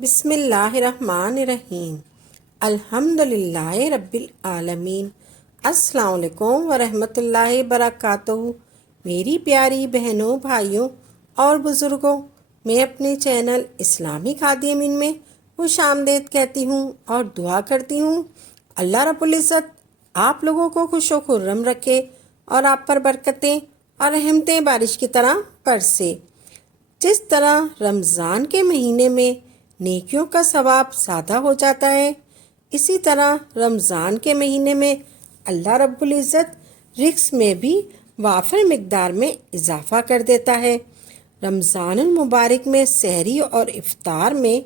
بسم اللہ الرحمن الرحیم الحمدللہ رب العالمین۔ السلام علیکم ورحمۃ اللہ وبرکاتہ۔ میری پیاری بہنوں، بھائیوں اور بزرگوں، میں اپنے چینل اسلامی خادی امین میں خوش آمدید کہتی ہوں اور دعا کرتی ہوں اللہ رب العزت آپ لوگوں کو خوش و خرم رکھے اور آپ پر برکتیں اور رحمتیں بارش کی طرح برسے۔ جس طرح رمضان کے مہینے میں نیکیوں کا ثواب زیادہ ہو جاتا ہے، اسی طرح رمضان کے مہینے میں اللہ رب العزت رزق میں بھی وافر مقدار میں اضافہ کر دیتا ہے۔ رمضان المبارک میں سحری اور افطار میں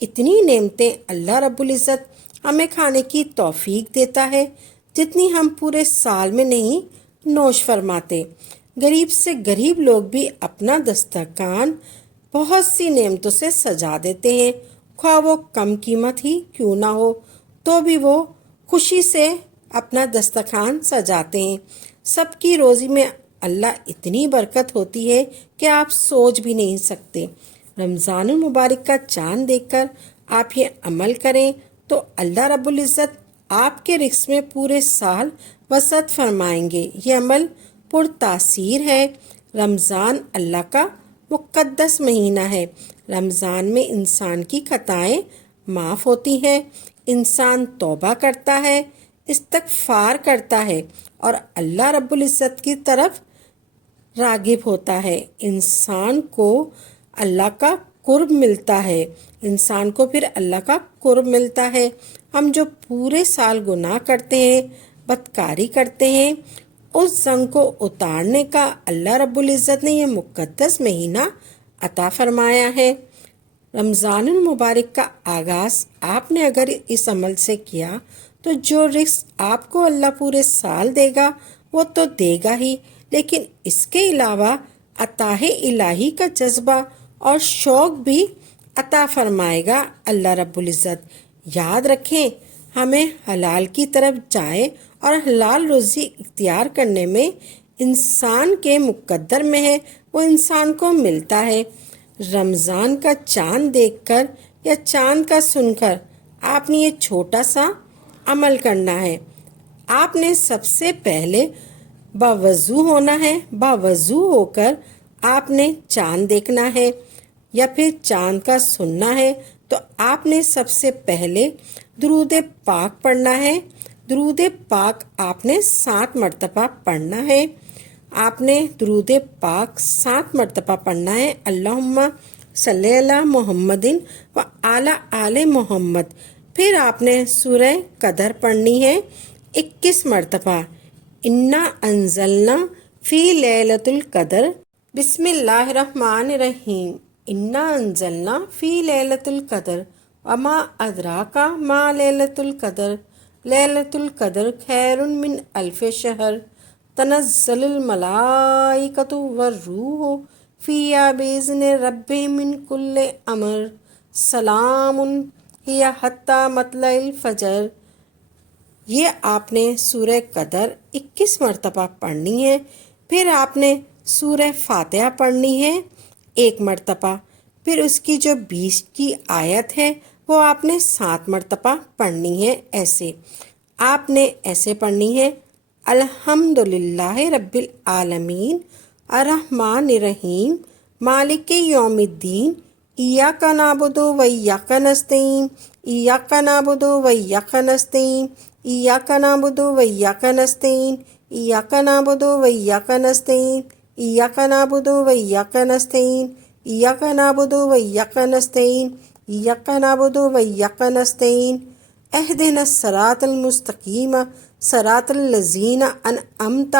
اتنی نعمتیں اللہ رب العزت ہمیں کھانے کی توفیق دیتا ہے جتنی ہم پورے سال میں نہیں نوش فرماتے۔ غریب سے غریب لوگ بھی اپنا دسترخوان بہت سی نعمتوں سے سجا دیتے ہیں، خواہ وہ کم قیمت ہی کیوں نہ ہو، تو بھی وہ خوشی سے اپنا دسترخوان سجاتے ہیں۔ سب کی روزی میں اللہ اتنی برکت ہوتی ہے کہ آپ سوچ بھی نہیں سکتے۔ رمضان المبارک کا چاند دیکھ کر آپ یہ عمل کریں تو اللہ رب العزت آپ کے رزق میں پورے سال وسعت فرمائیں گے۔ یہ عمل پر تاثیر ہے۔ رمضان اللہ کا مقدس مہینہ ہے۔ رمضان میں انسان کی خطائیں معاف ہوتی ہیں، انسان توبہ کرتا ہے، استغفار کرتا ہے اور اللہ رب العزت کی طرف راغب ہوتا ہے۔ انسان کو اللہ کا قرب ملتا ہے، انسان کو پھر اللہ کا قرب ملتا ہے۔ ہم جو پورے سال گناہ کرتے ہیں، بدکاری کرتے ہیں، اس زنگ کو اتارنے کا اللہ رب العزت نے یہ مقدس مہینہ عطا فرمایا ہے۔ رمضان المبارک کا آغاز آپ نے اگر اس عمل سے کیا تو جو رزق آپ کو اللہ پورے سال دے گا وہ تو دے گا ہی، لیکن اس کے علاوہ عطا الہی کا جذبہ اور شوق بھی عطا فرمائے گا اللہ رب العزت۔ یاد رکھیں، ہمیں حلال کی طرف جائے اور حلال روزی اختیار کرنے میں انسان کے مقدر میں ہے، وہ انسان کو ملتا ہے۔ رمضان کا چاند دیکھ کر یا چاند کا سن کر آپ نے یہ چھوٹا سا عمل کرنا ہے۔ آپ نے سب سے پہلے باوضو ہونا ہے۔ باوضو ہو کر آپ نے چاند دیکھنا ہے یا پھر چاند کا سننا ہے تو آپ نے سب سے پہلے درود پاک پڑھنا ہے۔ درود پاک آپ نے 7 مرتبہ پڑھنا ہے۔ آپ نے درود پاک 7 مرتبہ پڑھنا ہے۔ اللہم صلی علی محمد و علی آل محمد۔ پھر آپ نے سورہ قدر پڑھنی ہے 21 مرتبہ۔ انا انزلنا فی لیلۃ القدر۔ بسم اللہ الرحمن الرحیم۔ انا انزلنا فی لیلۃ القدر وما ادراک ما لیلۃ القدر۔ لیلۃ القدر خیر من الف شہر۔ تنزل الملائکۃ والروح فیہا بإذن ربہم من کل امر۔ سلام ہی حتی مطلع الفجر۔ یہ آپ نے سورہ قدر 21 مرتبہ پڑھنی ہے۔ پھر آپ نے سورہ فاتحہ پڑھنی ہے 1 مرتبہ۔ پھر اس کی جو 20 کی آیت ہے وہ آپ نے 7 مرتبہ پڑھنی ہے۔ ایسے آپ نے ایسے پڑھنی ہے الحمدللہ رب العالمین الرحمن الرحیم مالک یوم الدین ایاک نعبد و ایاک نستعین ایاک نعبد و ایاک نستعین ایاک نعبد و ایاک نستعین ایاک نعبد و ایاک نستعین ایاک نعبد و ایاک نستعین ایاک نعبد و ایاک نستعین ایاک نعبد و ایاک نستعین اہدنا الصراط المستقیم صراط الذین انعمت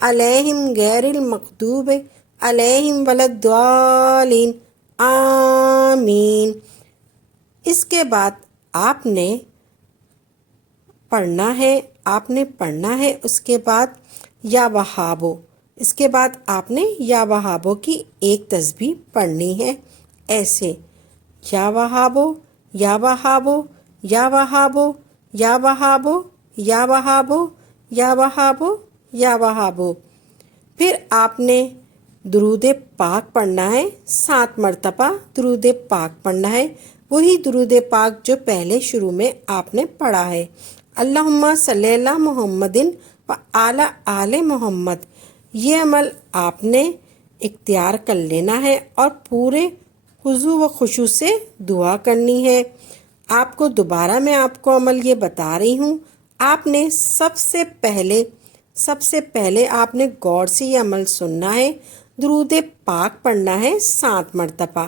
علیہم غیر المغضوب علیہم ولا الضالین آمین۔ اس کے بعد آپ نے پڑھنا ہے اس کے بعد یا وہابو۔ اس کے بعد آپ نے یا وہابو کی ایک تسبیح پڑھنی ہے ایسے یا وہابو یا وہابو یا وہابو یا وہابو یا وہابو یا وہابو یا وہابو۔ پھر آپ نے درود پاک پڑھنا ہے 7 مرتبہ۔ درود پاک پڑھنا ہے وہی درود پاک جو پہلے شروع میں آپ نے پڑھا ہے، اللہم صلی اللہ محمد و اعلی آل محمد۔ یہ عمل آپ نے اختیار کر لینا ہے اور پورے خضوع و خشوع سے دعا کرنی ہے۔ آپ کو دوبارہ میں آپ کو عمل یہ بتا رہی ہوں۔ آپ نے سب سے پہلے آپ نے غور سے یہ عمل سننا ہے، درود پاک پڑھنا ہے 7 مرتبہ۔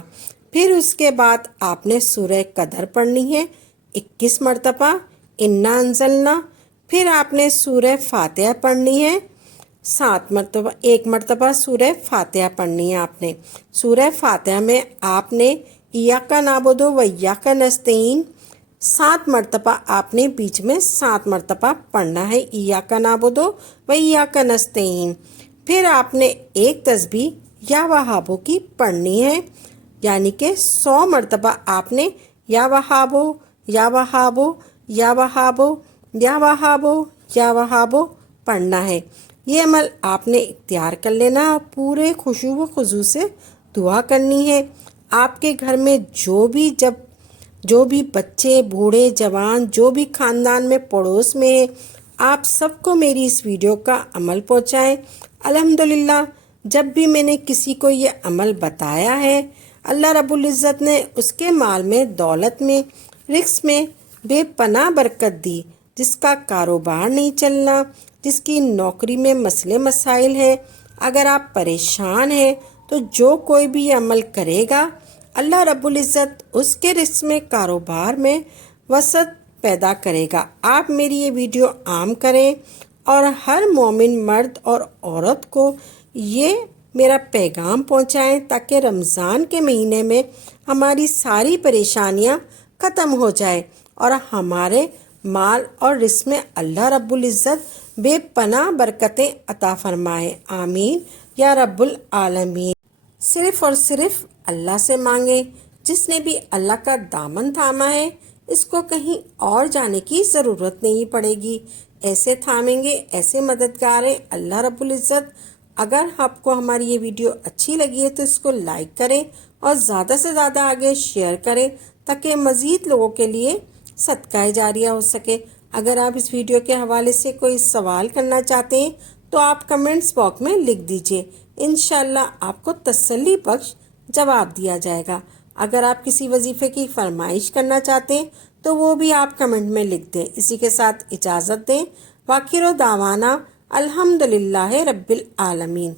پھر اس کے بعد آپ نے سورہ قدر پڑھنی ہے 21 مرتبہ، انا انزلنا۔ پھر آپ نے سورہ فاتحہ پڑھنی ہے 7 مرتبہ، 1 مرتبہ سورہ فاتحہ پڑھنی ہے آپ نے۔ سورہ فاتحہ میں آپ نے ایاک نعبد و ایاک نستعین 7 مرتبہ آپ نے بیچ میں 7 مرتبہ پڑھنا ہے، ایاک نعبد و ایاک نستعین۔ پھر آپ نے ایک تسبیح یا وہابو کی پڑھنی ہے، یعنی کہ 100 مرتبہ آپ نے یا وہابو یا وہابو یا وہابو یا وہابو یا وہابو پڑھنا ہے۔ یہ عمل آپ نے اختیار کر لینا، پورے خشوع و خضوع سے دعا کرنی ہے۔ آپ کے گھر میں جو بھی بچے، بوڑھے، جوان، جو بھی خاندان میں پڑوس میں ہیں، آپ سب کو میری اس ویڈیو کا عمل پہنچائیں۔ الحمدللہ جب بھی میں نے کسی کو یہ عمل بتایا ہے، اللہ رب العزت نے اس کے مال میں، دولت میں، رزق میں بے پناہ برکت دی۔ جس کا کاروبار نہیں چلنا، جس کی نوکری میں مسئلے مسائل ہیں، اگر آپ پریشان ہیں تو جو کوئی بھی یہ عمل کرے گا، اللہ رب العزت اس کے رزق میں، کاروبار میں وسعت پیدا کرے گا۔ آپ میری یہ ویڈیو عام کریں اور ہر مومن مرد اور عورت کو یہ میرا پیغام پہنچائیں تاکہ رمضان کے مہینے میں ہماری ساری پریشانیاں ختم ہو جائے اور ہمارے مال اور رزق میں اللہ رب العزت بے پناہ برکتیں عطا فرمائے، آمین یا رب العالمین۔ صرف اور صرف اللہ سے مانگیں۔ جس نے بھی اللہ کا دامن تھاما ہے، اس کو کہیں اور جانے کی ضرورت نہیں پڑے گی۔ ایسے تھامیں گے، ایسے مددگار ہیں اللہ رب العزت۔ اگر آپ کو ہماری یہ ویڈیو اچھی لگی ہے تو اس کو لائک کریں اور زیادہ سے زیادہ آگے شیئر کریں تاکہ مزید لوگوں کے لیے صدقہ جاریہ ہو سکے۔ اگر آپ اس ویڈیو کے حوالے سے کوئی سوال کرنا چاہتے ہیں تو آپ کمنٹس باکس میں لکھ دیجئے، انشاءاللہ آپ کو تسلی بخش جواب دیا جائے گا۔ اگر آپ کسی وظیفے کی فرمائش کرنا چاہتے ہیں تو وہ بھی آپ کمنٹ میں لکھ دیں۔ اسی کے ساتھ اجازت دیں، وآخر دعوانا الحمدللہ رب العالمین۔